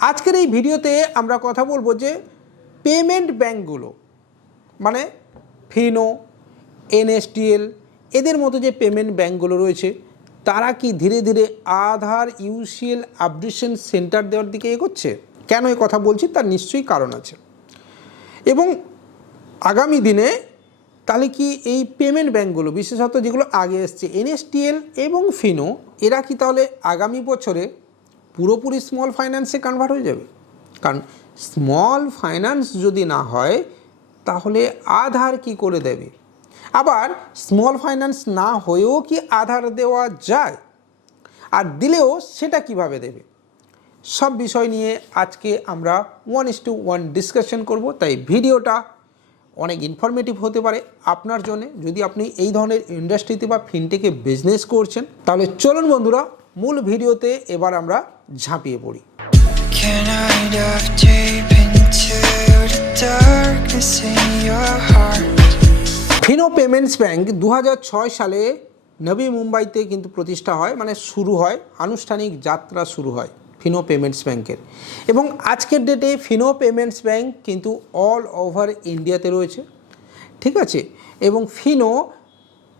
আজকের এই ভিডিওতে আমরা কথা বলব যে পেমেন্ট ব্যাঙ্কগুলো মানে ফিনো, এনএসটিএল, এদের মতো যে পেমেন্ট ব্যাঙ্কগুলো রয়েছে, তারা কি ধীরে ধীরে আধার ইউসিএল আপডেশন সেন্টার দেওয়ার দিকে এগোচ্ছে? কেন এই কথা বলছি? তার নিশ্চয়ই কারণ আছে। এবং আগামী দিনে তাহলে কি এই পেমেন্ট ব্যাঙ্কগুলো বিশেষত যেগুলো আগে এসছে, এনএসটিএল এবং ফিনো, এরা কি তাহলে আগামী বছরে পুরোপুরি স্মল ফাইন্যান্সে কনভার্ট হয়ে যাবে। কারণ স্মল ফাইন্যান্স যদি না হয়, তাহলে আধার কি করে দেবে? আবার স্মল ফাইন্যান্স না হয়েও কি আধার দেওয়া যায়? আর দিলেও সেটা কীভাবে দেবে? সব বিষয় নিয়ে আজকে আমরা one is two one discussion করব। তাই ভিডিওটা অনেক ইনফরমেটিভ হতে পারে আপনার জন্য। যদি আপনি এই ধরনের ইন্ডাস্ট্রিতে বা ফিনটেকে বিজনেস করছেন, তাহলে চলুন বন্ধুরা মূল ভিডিওতে এবার আমরা ঝাঁপিয়ে পড়ি? ফিনো পেমেন্টস ব্যাংক দু হাজার ছয় সালে নবী মুম্বাইতে কিন্তু প্রতিষ্ঠা হয় মানে শুরু হয় আনুষ্ঠানিক যাত্রা শুরু হয় ফিনো পেমেন্টস ব্যাংকের এবং আজকের ডেটে ফিনো পেমেন্টস ব্যাংক কিন্তু অল ওভার ইন্ডিয়াতে রয়েছে। ঠিক আছে? এবং ফিনো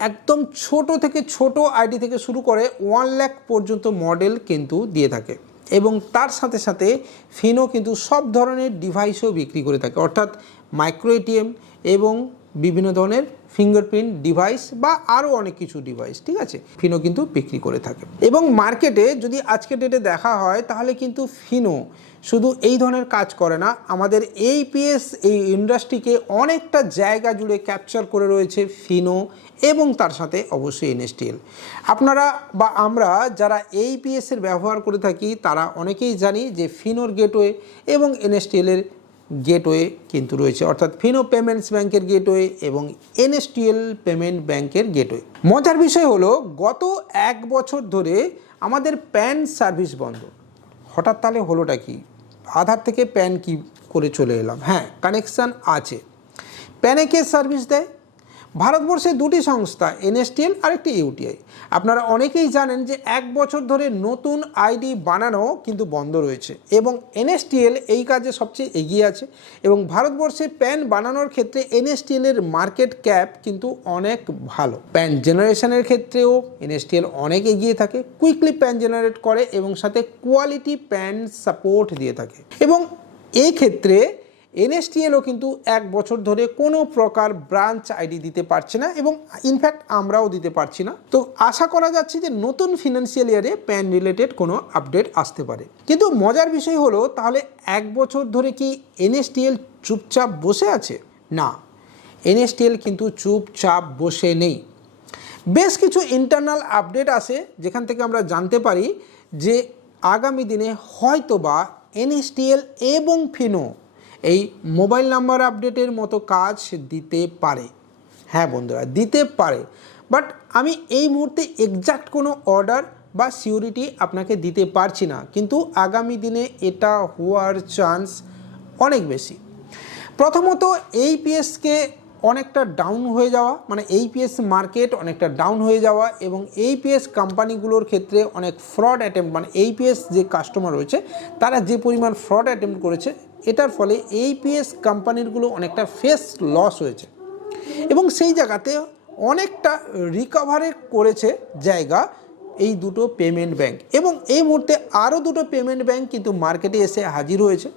একদম ছোট থেকে ছোট আইডি থেকে শুরু করে ওয়ান লাখ পর্যন্ত মডেল কিন্তু দিয়ে থাকে। এবং তার সাথে সাথে ফিনো কিন্তু সব ধরনের ডিভাইসও বিক্রি করে থাকে। অর্থাৎ মাইক্রো এটিএম এবং বিভিন্ন ধরনের ফিঙ্গারপ্রিন্ট ডিভাইস বা আরও অনেক কিছু ডিভাইস, ঠিক আছে? ফিনো কিন্তু বিক্রি করে থাকে। এবং মার্কেটে যদি আজকের ডেটে দেখা হয়, তাহলে কিন্তু ফিনো শুধু এই ধরনের কাজ করে না, আমাদের এই পিএস, এই ইন্ডাস্ট্রিকে অনেকটা জায়গা জুড়ে ক্যাপচার করে রয়েছে ফিনো এবং তার সাথে অবশ্যই এনএসটিএল আপনারা বা আমরা যারা এই পিএসের ব্যবহার করে থাকি, তারা অনেকেই জানি যে ফিনোর গেটওয়ে এবং এনএসটিএলের গেটওয়ে কিন্তু রয়েছে, অর্থাৎ ফিনো পেমেন্টস ব্যাংকের গেটওয়ে এবং এনএসটিএল পেমেন্ট ব্যাংকের গেটওয়ে। মজার বিষয় হলো, গত এক বছর ধরে আমাদের প্যান সার্ভিস বন্ধ। হঠাৎ তাহলে হলোটা কি? আধার থেকে প্যান কি করে চলে এলাম? হ্যাঁ কানেকশান আছে। প্যানে কে সার্ভিস দেয়? ভারতবর্ষে দুটি সংস্থা, এনএসটিএল আর একটি ইউটিআই। আপনারা অনেকেই জানেন যে এক বছর ধরে নতুন আইডি বানানো কিন্তু বন্ধ রয়েছে এবং এনএসটিএল এই কাজে সবচেয়ে এগিয়ে আছে এবং ভারতবর্ষে প্যান বানানোর ক্ষেত্রে এনএসটিএল এর মার্কেট ক্যাপ কিন্তু অনেক ভালো। প্যান জেনারেশনের ক্ষেত্রেও এনএসটিএল অনেক এগিয়ে থাকে, কুইকলি প্যান জেনারেট করে এবং সাথে কোয়ালিটি প্যান সাপোর্ট দিয়ে থাকে। এবং এই ক্ষেত্রে এনএসটিএলও কিন্তু এক বছর ধরে কোনো প্রকার ব্রাঞ্চ আইডি দিতে পারছে না এবং ইনফ্যাক্ট আমরাও দিতে পারছি না। তো আশা করা যাচ্ছে যে নতুন ফিনান্সিয়াল ইয়ারে প্যান রিলেটেড কোনো আপডেট আসতে পারে। কিন্তু মজার বিষয় হলো, তাহলে এক বছর ধরে কি এনএসটিএল চুপচাপ বসে আছে? না, এনএসটিএল কিন্তু চুপচাপ বসে নেই। বেশ কিছু ইন্টারনাল আপডেট আসে যেখান থেকে আমরা জানতে পারি যে আগামী দিনে হয়তোবা এনএসটিএল এবং ফিনো এই মোবাইল নাম্বার আপডেটের মতো কাজ দিতে পারে। হ্যাঁ বন্ধুরা, দিতে পারে। বাট আমি এই মুহূর্তে এক্সাক্ট কোনো অর্ডার বা সিউরিটি আপনাকে দিতে পারছি না। কিন্তু আগামী দিনে এটা হওয়ার চান্স অনেক বেশি। প্রথমত এই পিএসকে অনেকটা ডাউন হয়ে যাওয়া মানে এই পিএস মার্কেট অনেকটা ডাউন হয়ে যাওয়া এবং এই পিএস কোম্পানিগুলোর ক্ষেত্রে অনেক ফ্রড অ্যাটেম্প মানে এই পিএস যে কাস্টমার রয়েছে, তারা যে পরিমাণ ফ্রড অ্যাটেম্প করেছে এটার ফলে এই পিএস কোম্পানিরগুলো অনেকটা ফেস লস হয়েছে। এবং সেই জায়গাতে অনেকটা রিকভারে করেছে জায়গা এই দুটো পেমেন্ট ব্যাংক এবং এই মুহূর্তে আরও দুটো পেমেন্ট ব্যাংক কিন্তু মার্কেটে এসে হাজির হয়েছে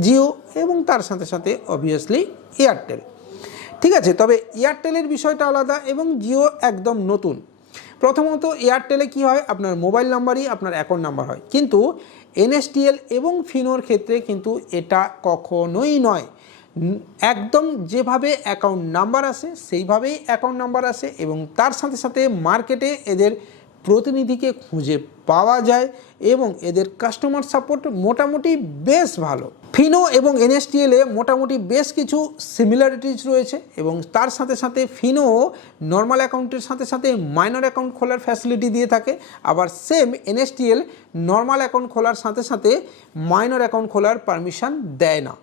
জিও এবং তার সাথে সাথে অবভিয়াসলি এয়ারটেল ঠিক আছে, তবে এয়ারটেলের বিষয়টা আলাদা এবং জিও একদম নতুন। প্রথমত এয়ারটেলে কি হয়? আপনার মোবাইল নাম্বারই আপনার অ্যাকাউন্ট নাম্বার হয়। কিন্তু এনএসটিএল এবং ফিনোর ক্ষেত্রে কিন্তু এটা কখনোই নয়। একদম যেভাবে অ্যাকাউন্ট নাম্বার আসে, সেইভাবেই অ্যাকাউন্ট নাম্বার আসে এবং তার সাথে সাথে মার্কেটে এদের প্রতিনিধিকে খুঁজে পাওয়া যায় এবং এদের কাস্টমার সাপোর্ট মোটামুটি বেশ ভালো। ফিনো এবং এনএসটিএল মোটামুটি বেশ কিছু সিমিলারিটিস রয়েছে এবং তার সাথে সাথে ফিনো নর্মাল অ্যাকাউন্টের সাথে সাথে মাইনর অ্যাকাউন্ট খোলার ফ্যাসিলিটি দিয়ে থাকে। আবার সেম এনএসটিএল নর্মাল অ্যাকাউন্ট খোলার সাথে সাথে মাইনর অ্যাকাউন্ট খোলার পারমিশন দেয় না।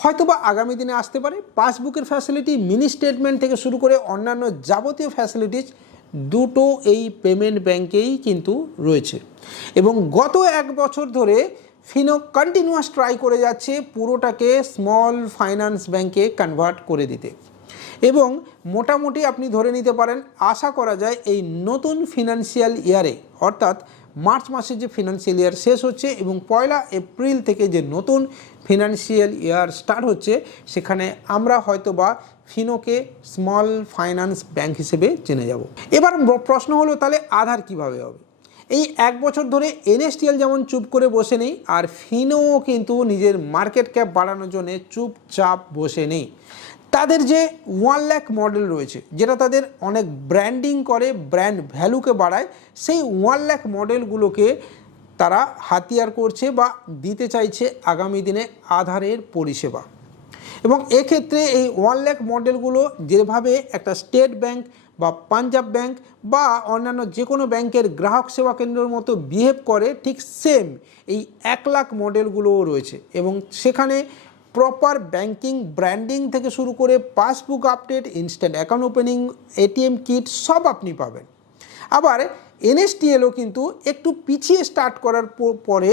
হয়তোবা আগামী দিনে আসতে পারে। পাসবুকের ফ্যাসিলিটি মিনি স্টেটমেন্ট থেকে শুরু করে অন্যান্য যাবতীয় ফ্যাসিলিটিস দুটো এই পেমেন্ট ব্যাংকেই কিন্তু রয়েছে। এবং গত এক বছর ধরে ফিনো কন্টিনিউয়াস ট্রাই করে যাচ্ছে পুরোটাকে স্মল ফাইন্যান্স ব্যাংকে কনভার্ট করে দিতে। এবং মোটামুটি আপনি ধরে নিতে পারেন, আশা করা যায় এই নতুন ফিনান্সিয়াল ইয়ারে অর্থাৎ মার্চ মাসে যে ফিনান্সিয়াল ইয়ার শেষ হচ্ছে এবং পয়লা এপ্রিল থেকে যে নতুন ফিনান্সিয়াল ইয়ার স্টার্ট হচ্ছে, সেখানে আমরা হয়তো বা ফিনোকে স্মল ফাইন্যান্স ব্যাংক হিসেবে জেনে যাব। এবার প্রশ্ন হলো, তাহলে আধার কীভাবে হবে? এই এক বছর ধরে এনএসটিএল যেমন চুপ করে বসে নেই, আর ফিনোও কিন্তু নিজের মার্কেট ক্যাপ বাড়ানোর জন্য চুপচাপ বসে নেই। তাদের যে ওয়ান ল্যাক মডেল রয়েছে, যেটা তাদের অনেক ব্র্যান্ডিং করে ব্র্যান্ড ভ্যালুকে বাড়ায়, সেই ওয়ান ল্যাক মডেলগুলোকে তারা হাতিয়ার করছে বা দিতে চাইছে আগামী দিনে আধারের পরিষেবা। এবং এক্ষেত্রে এই ওয়ান ল্যাক মডেলগুলো যেভাবে একটা স্টেট ব্যাংক বা পাঞ্জাব ব্যাংক বা অন্যান্য যে কোনো ব্যাংকের গ্রাহক সেবা কেন্দ্রের মতো বিহেভ করে, ঠিক সেম এই এক লাখ মডেলগুলোও রয়েছে। এবং সেখানে প্রপার ব্যাংকিং ব্র্যান্ডিং থেকে শুরু করে passbook update instant account opening ATM kit সব আপনি পাবেন। আবার এনএসটিএলও কিন্তু একটু পিছিয়ে স্টার্ট করার পরে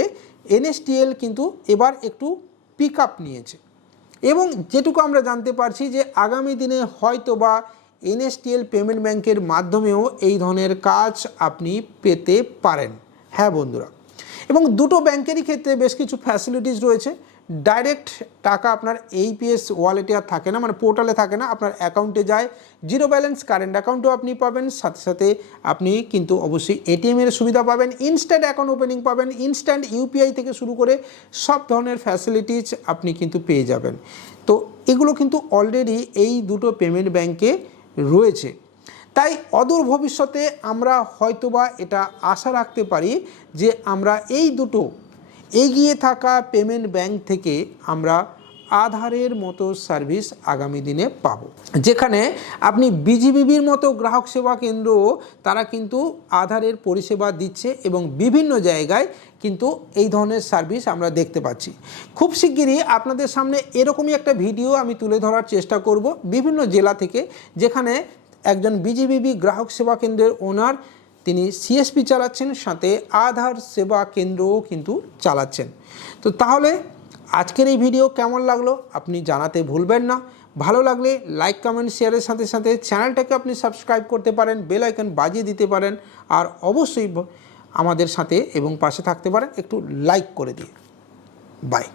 এনএসটিএল কিন্তু এবার একটু পিক আপ নিয়েছে। এবং যেটুকু আমরা জানতে পারছি যে আগামী দিনে হয়তো বা এনএসটিএল পেমেন্ট ব্যাংকের মাধ্যমেও এই ধরনের কাজ আপনি পেতে পারেন। হ্যাঁ বন্ধুরা। এবং দুটো ব্যাংকেরই ক্ষেত্রে বেশ কিছু ফ্যাসিলিটিস রয়েছে। ডাইরেক্ট টাকা আপনার এইপিএস ওয়ালেটে আর থাকে না মানে পোর্টালে থাকে না, আপনার অ্যাকাউন্টে যায়। জিরো ব্যালেন্স কারেন্ট অ্যাকাউন্টও আপনি পাবেন, সাথে সাথে আপনি কিন্তু অবশ্যই এটিএমের সুবিধা পাবেন ইনস্ট্যান্ট অ্যাকাউন্ট ওপেনিং পাবেন ইনস্ট্যান্ট ইউপিআই থেকে শুরু করে সব ধরনের ফ্যাসিলিটিস আপনি কিন্তু পেয়ে যাবেন। তো এগুলো কিন্তু অলরেডি এই দুটো পেমেন্ট ব্যাংকে রয়েছে। তাই অদূর ভবিষ্যতে আমরা হয়তোবা এটা আশা রাখতে পারি যে আমরা এই দুটো এগিয়ে থাকা পেমেন্ট ব্যাংক থেকে আমরা আধারের মতো সার্ভিস আগামী দিনে পাবো। যেখানে আপনি বিজিবিবির মতো গ্রাহক সেবা কেন্দ্র, তারা কিন্তু আধারের পরিষেবা দিচ্ছে এবং বিভিন্ন জায়গায় কিন্তু এই ধরনের সার্ভিস আমরা দেখতে পাচ্ছি। খুব শিগগিরই আপনাদের সামনে এরকমই একটা ভিডিও আমি তুলে ধরার চেষ্টা করব বিভিন্ন জেলা থেকে, যেখানে একজন বিজিবিবি গ্রাহক সেবা কেন্দ্রের ওনার তিনি সিএসপি চালাচ্ছেন, সাথে আধার সেবা কেন্দ্রও কিন্তু চালাচ্ছেন। তো তাহলে আজকের এই ভিডিও কেমন লাগল আপনি জানাতে ভুলবেন না। ভালো লাগলে লাইক, কমেন্ট, শেয়ারের সাথে সাথে চ্যানেলটাকে আপনি সাবস্ক্রাইব করতে পারেন, বেল আইকন বাজিয়ে দিতে পারেন, আর অবশ্যই আমাদের সাথে এবং পাশে থাকতে পারেন, একটু লাইক করে দিয়ে। বাই।